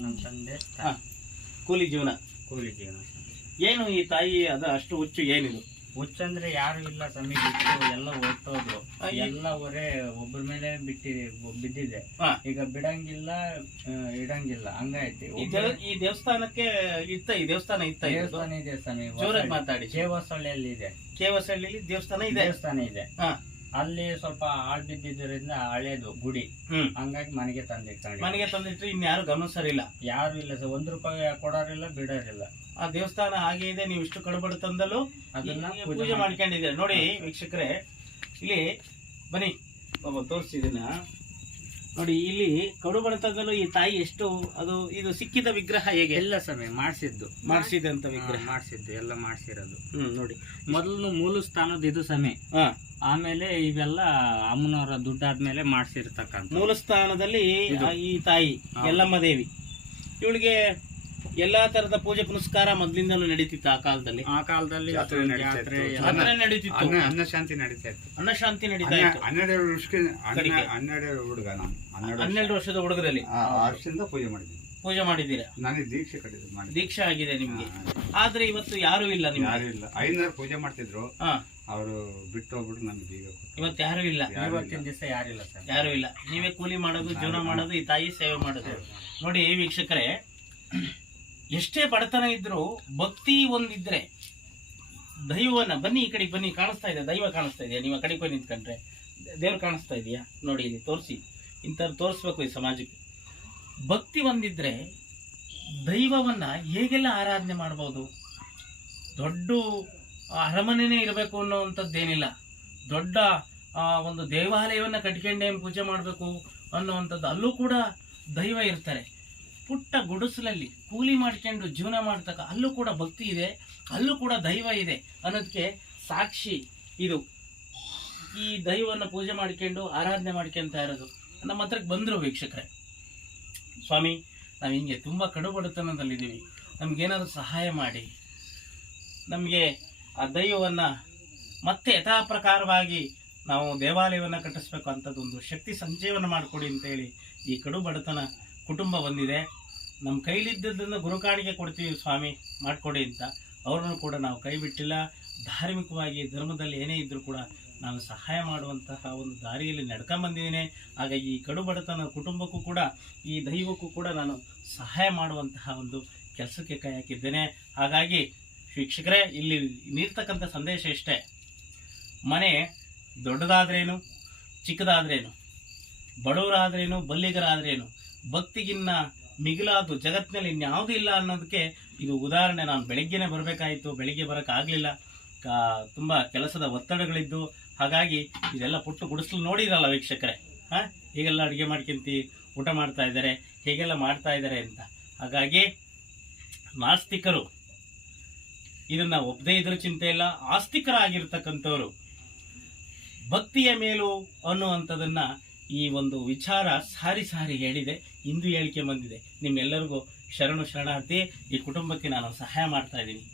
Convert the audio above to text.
ನಮ್ಮ ತಂದೆ ಹಾ, ಕೂಲಿ ಜೀವನ. ಕೂಲಿ ಜೀವನ. ಏನು ಈ ತಾಯಿ ಅದ ಅಷ್ಟು ಹುಚ್ಚು ಏನಿದು? ಹುಚ್ಚಂದ್ರೆ ಯಾರು ಇಲ್ಲ ಸ್ವಾಮಿ, ಬಿಟ್ಟು ಎಲ್ಲ ಹೊರಟೋದ್ರು. ಎಲ್ಲ ಹೊರೆ ಒಬ್ಬರ ಮೇಲೆ ಬಿದ್ದಿದೆ. ಈಗ ಬಿಡಂಗಿಲ್ಲ ಇಡಂಗಿಲ್ಲ ಹಂಗೈತಿ. ಈ ದೇವಸ್ಥಾನಕ್ಕೆ ಈ ದೇವಸ್ಥಾನ ದೇವಸ್ಥಾನ ಇದೆ ಸ್ವಾಮಿ, ಜೋರಾಗಿ ಮಾತಾಡಿ. ಕೇವಸಳ್ಳಿಯಲ್ಲಿ ಇದೆ. ಕೇವಸಳ್ಳಿಲಿ ದೇವಸ್ಥಾನ ಇದೆ. ಅಲ್ಲಿ ಸ್ವಲ್ಪ ಹಾಳು ಬಿದ್ದಿದ್ದರಿಂದ ಹಳೇದು ಗುಡಿ, ಹಂಗಾಗಿ ಮನೆಗೆ ತಂದಿಟ್ರು. ಇನ್ಯಾರು ಗಮನಿಸರಿಲ್ಲ, ಯಾರು ಇಲ್ಲ ಸರ್. 1 ರೂಪಾಯಿ ಕೊಡೋರಿಲ್ಲ, ಬಿಡೋರಿಲ್ಲ. ಆ ದೇವಸ್ಥಾನ ಹಾಗೆ ಇದೆ. ನೀವು ಇಷ್ಟು ಕಡುಬಡ ತಂದಲು ಅದನ್ನ ಪೂಜೆ ಮಾಡ್ಕೊಂಡಿದ್ದೀರ. ನೋಡಿ ವೀಕ್ಷಕರೇ, ಇಲ್ಲಿ ಬನ್ನಿ ತೋರಿಸಿದೀನ ನೋಡಿ. ಇಲ್ಲಿ ಕಡುಬಡ ತಂದಲು ಈ ತಾಯಿ ಎಷ್ಟು ಇದು ಸಿಕ್ಕಿದ ವಿಗ್ರಹ ಹೇಗೆ? ಎಲ್ಲ ಸಮಯ ಮಾಡಿಸಿದಂತ ವಿಗ್ರಹ ಎಲ್ಲ ಮಾಡಿಸಿರೋದು. ನೋಡಿ, ಮೊದಲು ಮೂಲ ಸ್ಥಾನದ ಇದು ಸಮಯ. ಆಮೇಲೆ ಇವೆಲ್ಲ ಅಮ್ಮನವರ ದುಡ್ಡಾದ್ಮೇಲೆ ಮಾಡಿಸಿರ್ತಕ್ಕಂಥ ಮೂಲ ಸ್ಥಾನದಲ್ಲಿ ಈ ತಾಯಿ ಯಲ್ಲಮ್ಮ ದೇವಿ. ಇವಳಿಗೆ ಎಲ್ಲಾ ತರದ ಪೂಜೆ ಪುನಸ್ಕಾರ ಮೊದ್ಲಿಂದಲೂ ನಡೀತಿತ್ತು. ಆ ಕಾಲದಲ್ಲಿ ಜಾತ್ರೆ ನಡೀತಿತ್ತು, ಅನ್ನಶಾಂತಿ ನಡೀತಾ ಇತ್ತು. ಅನ್ನಶಾಂತಿ ನಡೀತಾ ಇತ್ತು. 12 ವರ್ಷದ ಹುಡುಗರಲ್ಲಿ ಪೂಜೆ ಮಾಡಿದ್ದೀರಾ? ನನಗೆ ದೀಕ್ಷೆ ಆಗಿದೆ ನಿಮ್ಗೆ. ಆದ್ರೆ ಇವತ್ತು ಯಾರು ಇಲ್ಲ, ಯಾರು ಇಲ್ಲ. 5 ಪೂಜೆ ಮಾಡ್ತಿದ್ರು, ಅವರು ಬಿಟ್ಟು ಹೋಗ್ಬಿಟ್ಟು ನಮ್ಗೆ ಇವತ್ತು ಯಾರು ಇಲ್ಲ. ಇವತ್ತಿನ ದಿವಸ ಯಾರಿಲ್ಲ ಸರ್, ಯಾರು ಇಲ್ಲ. ನೀವೇ ಕೂಲಿ ಮಾಡೋದು, ಜೀವನ ಮಾಡೋದು, ಈ ತಾಯಿ ಸೇವೆ ಮಾಡೋದು. ನೋಡಿ ವೀಕ್ಷಕರೇ, ಎಷ್ಟೇ ಬಡತನ ಇದ್ರು ಭಕ್ತಿ ಒಂದಿದ್ರೆ ದೈವವನ್ನ, ಬನ್ನಿ ಈ ಕಡೆಗೆ ಬನ್ನಿ, ಕಾಣಿಸ್ತಾ ಇದೆ ದೈವ ಕಾಣಿಸ್ತಾ ಇದೆಯಾ? ನೀವು ಆ ಕಡೆಗೆ ಹೋಗಿ ನಿಂತ್ಕೊಂಡ್ರೆ ದೇವ್ರು ಕಾಣಿಸ್ತಾ ಇದೆಯಾ? ನೋಡಿ ಇಲ್ಲಿ ತೋರಿಸಿ, ಇಂಥವ್ರು ತೋರಿಸ್ಬೇಕು ಈ ಸಮಾಜಕ್ಕೆ. ಭಕ್ತಿ ಒಂದಿದ್ರೆ ದೈವವನ್ನ ಹೇಗೆಲ್ಲ ಆರಾಧನೆ ಮಾಡ್ಬೋದು. ದೊಡ್ಡ ಅರಮನೆನೇ ಇರಬೇಕು ಅನ್ನೋವಂಥದ್ದೇನಿಲ್ಲ. ದೊಡ್ಡ ಒಂದು ದೇವಾಲಯವನ್ನ ಕಟ್ಕೊಂಡೇ ಪೂಜೆ ಮಾಡಬೇಕು ಅನ್ನೋವಂಥದ್ದು, ಅಲ್ಲೂ ಕೂಡ ದೈವ ಇರ್ತಾರೆ. ಪುಟ್ಟ ಗುಡಿಸಲಲ್ಲಿ ಕೂಲಿ ಮಾಡ್ಕೊಂಡು ಜೀವನ ಮಾಡ್ತಕ್ಕ ಅಲ್ಲೂ ಕೂಡ ಭಕ್ತಿ ಇದೆ, ಅಲ್ಲೂ ಕೂಡ ದೈವ ಇದೆ ಅನ್ನೋದಕ್ಕೆ ಸಾಕ್ಷಿ ಇದು. ಈ ದೈವವನ್ನು ಪೂಜೆ ಮಾಡ್ಕೊಂಡು ಆರಾಧನೆ ಮಾಡ್ಕೊಂತ ಇರೋದು. ನಮ್ಮ ಹತ್ರಕ್ಕೆ ಬಂದರು ವೀಕ್ಷಕರೇ, ಸ್ವಾಮಿ ನಾವು ಹಿಂಗೆ ತುಂಬ ಕಡುಬಡತನದಲ್ಲಿದ್ದೀವಿ, ನಮ್ಗೇನಾದ್ರು ಸಹಾಯ ಮಾಡಿ, ನಮಗೆ ಆ ದೈವವನ್ನು ಮತ್ತೆ ಯಥಾ ಪ್ರಕಾರವಾಗಿ ನಾವು ದೇವಾಲಯವನ್ನು ಕಟ್ಟಿಸ್ಬೇಕು ಅಂಥದ್ದೊಂದು ಶಕ್ತಿ ಸಂಚಯವನ್ನು ಮಾಡಿಕೊಡಿ ಅಂತೇಳಿ ಈ ಕಡುಬಡತನ ಕುಟುಂಬ ಬಂದಿದೆ. ನಮ್ಮ ಕೈಲಿದ್ದದನ್ನು ಗುರುಕಾಣಿಗೆ ಕೊಡ್ತೀವಿ ಸ್ವಾಮಿ, ಮಾಡಿಕೊಡಿ ಅಂತ. ಅವ್ರನ್ನು ಕೂಡ ನಾವು ಕೈ ಬಿಟ್ಟಿಲ್ಲ. ಧಾರ್ಮಿಕವಾಗಿ ಧರ್ಮದಲ್ಲಿ ಏನೇ ಇದ್ದರೂ ಕೂಡ ನಾನು ಸಹಾಯ ಮಾಡುವಂತಹ ಒಂದು ದಾರಿಯಲ್ಲಿ ನಡ್ಕೊಂಬಂದಿದ್ದೇನೆ. ಆಗ ಈ ಕಡುಬಡತನ ಕುಟುಂಬಕ್ಕೂ ಕೂಡ ಈ ದೈವಕ್ಕೂ ಕೂಡ ನಾನು ಸಹಾಯ ಮಾಡುವಂತಹ ಒಂದು ಕೆಲಸಕ್ಕೆ ಕೈ ಹಾಕಿದ್ದೇನೆ. ಹಾಗಾಗಿ ವೀಕ್ಷಕರೇ, ಇಲ್ಲಿ ನೀಡ್ತಕ್ಕಂಥ ಸಂದೇಶ ಇಷ್ಟೇ: ಮನೆ ದೊಡ್ಡದಾದ್ರೇನು ಚಿಕ್ಕದಾದ್ರೇನು, ಬಡವರಾದ್ರೇನು ಬಲ್ಲಿಗರಾದ್ರೇನು, ಭಕ್ತಿಗಿನ್ನ ಮಿಗಿಲಾದು ಜಗತ್ತಿನಲ್ಲಿ ಇನ್ಯಾವುದೂ ಇಲ್ಲ ಅನ್ನೋದಕ್ಕೆ ಇದು ಉದಾಹರಣೆ. ನಾನು ಬೆಳಗ್ಗೆನೇ ಬರಬೇಕಾಯಿತು, ಬೆಳಿಗ್ಗೆ ಬರೋಕ್ಕಾಗಲಿಲ್ಲ, ತುಂಬ ಕೆಲಸದ ಒತ್ತಡಗಳಿದ್ದು. ಹಾಗಾಗಿ ಇದೆಲ್ಲ ಪುಟ್ಟು ಗುಡಿಸಲು ನೋಡಿರಲ್ಲ ವೀಕ್ಷಕರೇ, ಹೀಗೆಲ್ಲ ಅಡುಗೆ ಮಾಡ್ಕೊಂತ ಊಟ ಮಾಡ್ತಾ ಇದ್ದಾರೆ, ಹೇಗೆಲ್ಲ ಮಾಡ್ತಾ ಇದ್ದಾರೆ ಅಂತ. ಹಾಗಾಗಿ ನಾಸ್ತಿಕರು ಇದನ್ನ ಒಪ್ಪದೇ ಇದ್ರ ಚಿಂತೆ ಇಲ್ಲ. ಆಸ್ತಿಕರಾಗಿರ್ತಕ್ಕಂಥವ್ರು ಭಕ್ತಿಯ ಮೇಲು ಅನ್ನುವಂಥದ್ದನ್ನ ಈ ಒಂದು ವಿಚಾರ ಸಾರಿ ಸಾರಿ ಹೇಳಿದೆ, ಇಂದು ಹೇಳಿಕೆ ಬಂದಿದೆ. ನಿಮ್ಮೆಲ್ಲರಿಗೂ ಶರಣಾರ್ಥಿ. ಈ ಕುಟುಂಬಕ್ಕೆ ನಾನು ಸಹಾಯ ಮಾಡ್ತಾ ಇದ್ದೀನಿ.